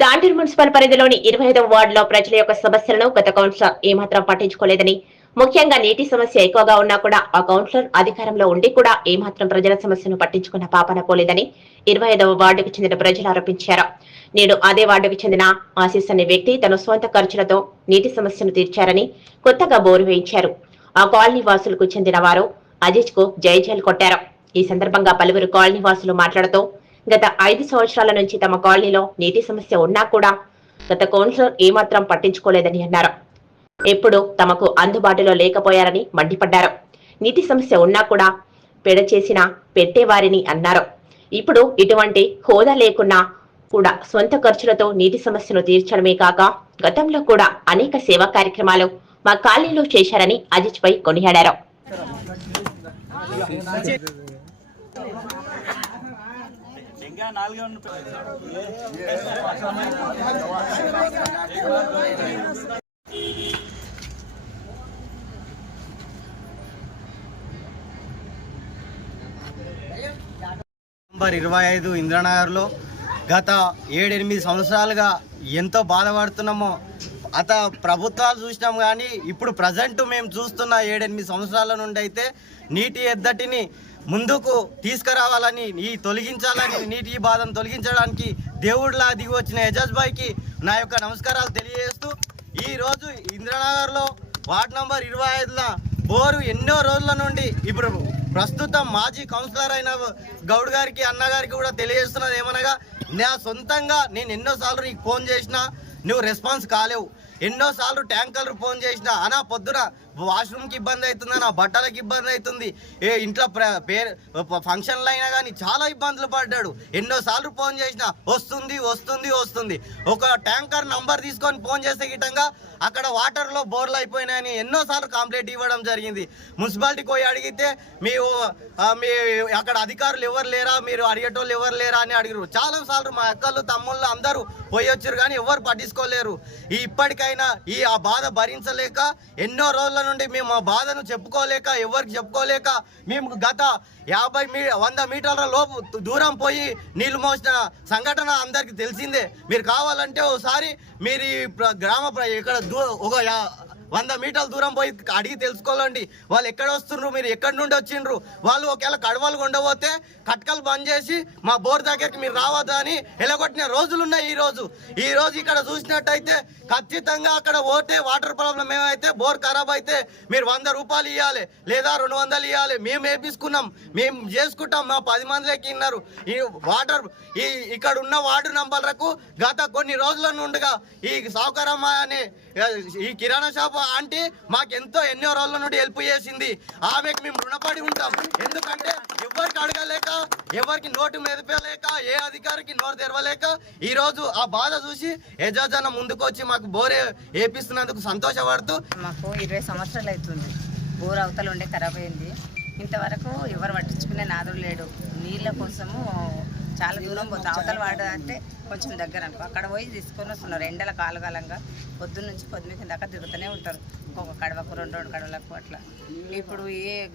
Tandur municipal పరిధిలోని ఇరవై ఐదవ వార్డులో ప్రజల యొక్క సమస్యలను గత కౌన్సిలర్ ఏమాత్రం పట్టించుకోలేదని. ముఖ్యంగా నీటి సమస్య ఎక్కువగా ఉన్నా కూడా ఆ కౌన్సిలర్ అధికారంలో ఉండి కూడా ఏమాత్రం ప్రజల సమస్యను పట్టించుకున్న పాపన పోలేదని ఇరవై ఐదవ వార్డుకు చెందిన ప్రజలు ఆరోపించారు. నేడు అదే వార్డుకు చెందిన ఆశీస్ అనే వ్యక్తి తన స్వంత ఖర్చులతో నీటి సమస్యను తీర్చారని కొత్తగా బోరు వేయించారు. ఆ కాలనీ వాసులకు చెందిన వారు అజిత్కు జైజైలు కొట్టారు. ఈ సందర్భంగా పలువురు కాలనీ వాసులు మాట్లాడుతూ గత ఐదు సంవత్సరాల నుంచి తమ కాలనీలో నీటి సమస్య ఉన్నా కూడా గత కౌన్సిలర్ ఏమాత్రం పట్టించుకోలేదని అన్నారు. ఎప్పుడు తమకు అందుబాటులో లేకపోయారని మండిపడ్డారు. నీటి సమస్య ఉన్నా కూడా పెడ చేసిన పెట్టేవారిని అన్నారు. ఇప్పుడు ఇటువంటి హోదా లేకున్నా కూడా సొంత ఖర్చులతో నీటి సమస్యను తీర్చడమే కాక గతంలో కూడా అనేక సేవా కార్యక్రమాలు మా కాలనీలో చేశారని అజిత్ పై కొనియాడారు ఇంకా నాలుగే నంబర్ ఇరవై ఐదు ఇంద్రనగర్లో గత ఏడెనిమిది సంవత్సరాలుగా ఎంతో బాధపడుతున్నామో అత ప్రభుత్వాలు చూసినాం కానీ ఇప్పుడు ప్రజెంట్ మేము చూస్తున్న ఏడెనిమిది సంవత్సరాల నుండి అయితే నీటి ఎద్దటిని ముందుకు తీసుకురావాలని ఈ తొలగించాలని నీటి బాధను తొలగించడానికి దేవుడిలా దిగి వచ్చిన యజాజ్ భాయ్కి నా యొక్క నమస్కారాలు తెలియజేస్తూ ఈరోజు ఇంద్రనగర్లో వార్డ్ నంబర్ ఇరవై ఐదుల బోరు ఎన్నో రోజుల నుండి ఇప్పుడు ప్రస్తుతం మాజీ కౌన్సిలర్ అయిన గౌడ్ గారికి అన్నగారికి కూడా తెలియజేస్తున్నది ఏమనగా నా సొంతంగా నేను ఎన్నోసార్లు నీకు ఫోన్ చేసినా నువ్వు రెస్పాన్స్ కాలేవు. ఎన్నోసార్లు ట్యాంకర్లు ఫోన్ చేసినా అనా పొద్దున వాష్రూమ్కి ఇబ్బంది అవుతుంది? నా బట్టలకు ఇబ్బంది అవుతుంది. ఏ ఇంట్లో ప్ర- పేరు ఫంక్షన్లు అయినా కానీ చాలా ఇబ్బందులు పడ్డాడు. ఎన్నోసార్లు ఫోన్ చేసిన వస్తుంది వస్తుంది వస్తుంది. ఒక ట్యాంకర్ నంబర్ తీసుకొని ఫోన్ చేసే గిట్టంగా అక్కడ వాటర్లో బోర్లు అయిపోయినాయని ఎన్నోసార్లు కంప్లైంట్ ఇవ్వడం జరిగింది. మున్సిపాలిటీకి పోయి అడిగితే మీ మీ అక్కడ అధికారులు ఎవరు లేరా? మీరు అడిగేటోళ్ళు ఎవరు లేరా? అని అడిగారు చాలా సార్లు మా అక్కలు తమ్ముళ్ళు అందరూ పోయి వచ్చారు కానీ ఎవరు పట్టించుకోలేరు. ఈ ఇప్పటికైనా ఈ ఆ బాధ భరించలేక ఎన్నో రోజుల నుండి మేము మా బాధను చెప్పుకోలేక ఎవరికి చెప్పుకోలేక మేము గత యాభై మీ వంద మీటర్ల లోపు దూరం పోయి నీళ్ళు మోసిన సంఘటన అందరికి తెలిసిందే. మీరు కావాలంటే ఒకసారి మీరు ఈ గ్రామ ప్ర- ఇక్కడ దూ- ఒక యా- వంద మీటర్ల దూరం పోయి అడిగి తెలుసుకోవాలండి. వాళ్ళు ఎక్కడ వస్తుండ్రు మీరు ఎక్కడి నుండి వచ్చిండ్రు? వాళ్ళు ఒకవేళ కడవలు ఉండబోతే కట్కలు బంద్ చేసి మా బోర్ దగ్గరికి మీరు రావద్దా అని ఎలగొట్టిన రోజులున్నాయి ఈరోజు ఈ రోజు. ఇక్కడ చూసినట్టయితే ఖచ్చితంగా అక్కడ ఓటే వాటర్ ప్రాబ్లం ఏమైతే బోర్ ఖరాబ్ అయితే మీరు వంద రూపాయలు ఇవ్వాలి లేదా రెండు వందలు ఇవ్వాలి మేము వేపించుకున్నాం మేము చేసుకుంటాం. మా పది మందిలోకి ఇన్నారు. ఈ వాటర్ ఈ ఇక్కడ ఉన్న వార్డు నంబర్లకు గత కొన్ని రోజుల నుండిగా ఈ సౌకర్యమ్మ అనే ఈ కిరాణా షాప్ ఆంటీ మాకు ఎంతో ఎన్నో రోజుల నుండి హెల్ప్ చేసింది. ఆమెకు మేము రుణపడి ఉంటాం. ఎందుకంటే ఎవరికి అడగలేక ఎవరికి నోటు మెదపలేక ఏ అధికారికి నోరు తెరవలేక ఈ రోజు ఆ బాధ చూసి యజాజన ముందుకు వచ్చి మాకు బోరే వేపిస్తున్నందుకు సంతోషపడుతూ మాకు ఇరవై సంవత్సరాలు అవుతుంది. బోర్ అవతల ఉండే ఖరాబ్ అయింది. ఇంతవరకు ఎవరు పట్టించుకునే నాదుడు లేడు. నీళ్ళ కోసము చాలా దూరం పోతుంది అవతల వాడు అంటే కొంచెం దగ్గర అనుకో. అక్కడ పోయి తీసుకొని వస్తున్నారు. ఎండల కాలకాలంగా పొద్దున్న నుంచి పొద్దుమికి దాకా తిరుగుతూనే ఉంటారు. ఒక కడవకు రెండు రెండు కడవలకు అట్లా. ఇప్పుడు ఏ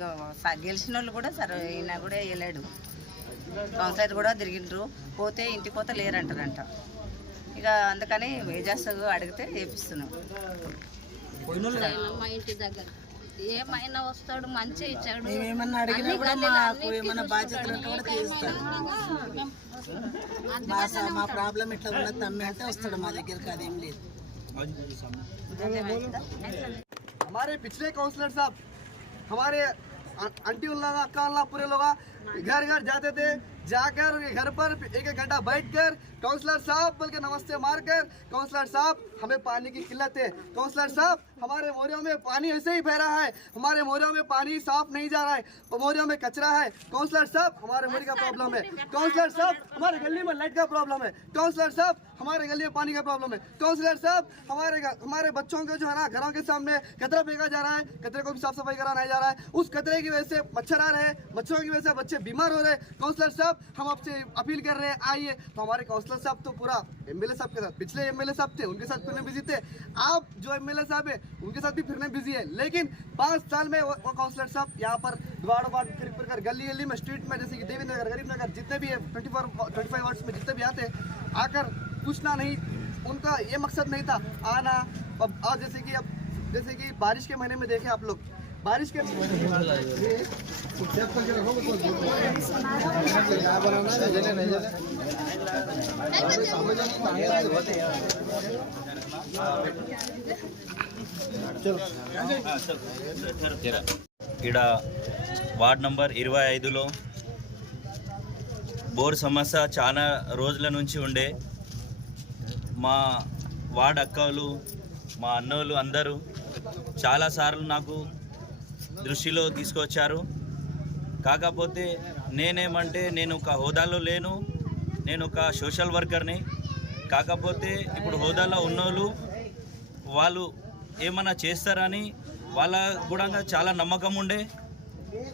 స- గెలిచిన వాళ్ళు కూడా సరే ఈయన కూడా వేయలేడు. కౌన్సిలర్ కూడా తిరిగిండ్రు. పోతే ఇంటికి పోతే లేరంటారంట. ఇక అందుకని ఏజాస్ అడిగితే వేపిస్తున్నాం మా ఇంటి దగ్గర. ఏమైనా వస్తాడు మంచి ఇచ్చాడు ఏమన్నా అడిగినా కూడా మాకు ఏమన్నా బాధ్యతలు ఉంటే కూడా తీరుస్తాడు మా స- మా ప్రాబ్లం ఇట్లా ఉన్నది తమ్మి అంటే వస్తాడు మా దగ్గరికి అదేం లేదు हमारे पिछले काउंसलर साहब हमारे आ- आंटी उल्ला अक्का उल्ला पूरे लोग घर घर जाते थे, जाकर घर पर एक एक घंटा बैठकर काउंसलर साहब बोल के नमस्ते मारकर काउंसलर साहब, हमें पानी की किल्लत है। काउंसलर साहब, हमारे मोरियों में पानी ऐसे ही बह रहा है, हमारे मोरियों में पानी साफ़ नहीं जा रहा है, मोरियों में कचरा है। काउंसलर साहब, हमारे मोरी का प्रॉब्लम है। काउंसलर साहब, हमारे गली में लाइट का प्रॉब्लम है। काउंसलर साहब, हमारे गली में पानी का प्रॉब्लम है। काउंसलर साहब, हमारे हमारे बच्चों के जो है ना, घरों के सामने कचरा फेंका जा रहा है, कचरे को भी साफ़ सफ़ाई कराना जा रहा है। उस कचरे की वजह से मच्छर आ रहे हैं, मच्छरों की वजह से बच्चे बीमार हो रहे हैं। काउंसलर साहब हम आपसे अपील कर रहे हैं आइए। तो हमारे काउंसलर साहब तो पूरा एमएलए साहब के साथ पिछले एमएलए साहब थे उनके साथ फिरने बिज़ी थे। आप जो एमएलए साहब है उनके साथ भी फिरने बिज़ी है। लेकिन पाँच साल में वो, वो काउंसलर साहब यहाँ पर द्वार द्वार फिर फिर कर गली गली में स्ट्रीट में जैसे कि देवी नगर गरीब नगर जितने भी है twenty four twenty five wards में जितने भी आते आकर पूछना नहीं उनका ये मकसद नहीं था आना। अब और जैसे कि अब जैसे कि बारिश के महीने में देखें आप लोग बारिश के ఈడ వార్డ్ నంబర్ ఇరవై ఐదులో బోర్ సమస్య చాలా రోజుల నుంచి ఉండే మా వార్డ్ అక్కలు మా అన్నోళ్ళు అందరూ చాలాసార్లు నాకు దృష్టిలో తీసుకొచ్చారు. కాకపోతే నేనేమంటే నేను ఒక హోదాలో లేను. నేను ఒక సోషల్ వర్కర్ని. కాకపోతే ఇప్పుడు హోదాలో ఉన్నోళ్ళు వాళ్ళు ఏమన్నా చేస్తారని వాళ్ళ కూడా చాలా నమ్మకం ఉండే.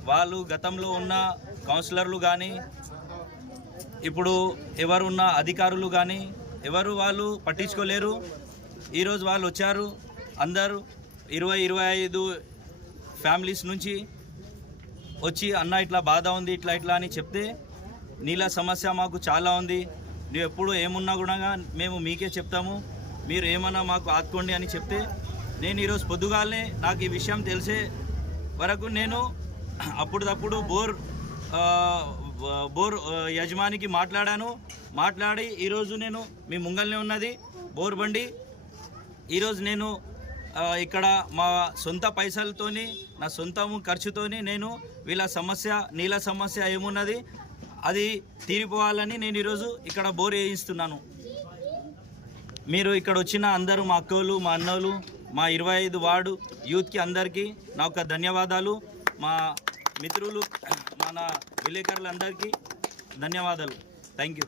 వాళ్ళు గతంలో ఉన్న కౌన్సిలర్లు కానీ ఇప్పుడు ఎవరున్న అధికారులు కానీ ఎవరు వాళ్ళు పట్టించుకోలేరు. ఈరోజు వాళ్ళు వచ్చారు. అందరూ ఇరవై ఇరవై ఐదు ఫ్యామిలీస్ నుంచి వచ్చి అన్న ఇట్లా బాధ ఉంది ఇట్లా ఇట్లా అని చెప్తే నీళ్ళ సమస్య మాకు చాలా ఉంది. నువ్వు ఎప్పుడు ఏమున్నా కూడా మేము మీకే చెప్తాము. మీరు ఏమన్నా మాకు ఆదుకోండి అని చెప్తే నేను ఈరోజు పొద్దుగాలనే నాకు ఈ విషయం తెలిసే వరకు నేను అప్పుడప్పుడు బోర్ బోర్ యజమానికి మాట్లాడాను. మాట్లాడి ఈరోజు నేను మీ ముంగల్నే ఉన్నది బోర్ బండి. ఈరోజు నేను ఇక్కడ మా సొంత పైసలతోని నా సొంత ఖర్చుతోని నేను వీళ్ళ సమస్య నీళ్ళ సమస్య ఏమున్నది అది తీరిపోవాలని నేను ఈరోజు ఇక్కడ బోర్ వేయిస్తున్నాను. మీరు ఇక్కడ వచ్చిన అందరూ మా అక్కలు మా అన్నలు మా ఇరవై ఐదు వార్డు యూత్కి అందరికీ నా యొక్క ధన్యవాదాలు. మా మిత్రులు మన విలేకరులందరికీ ధన్యవాదాలు. Thank you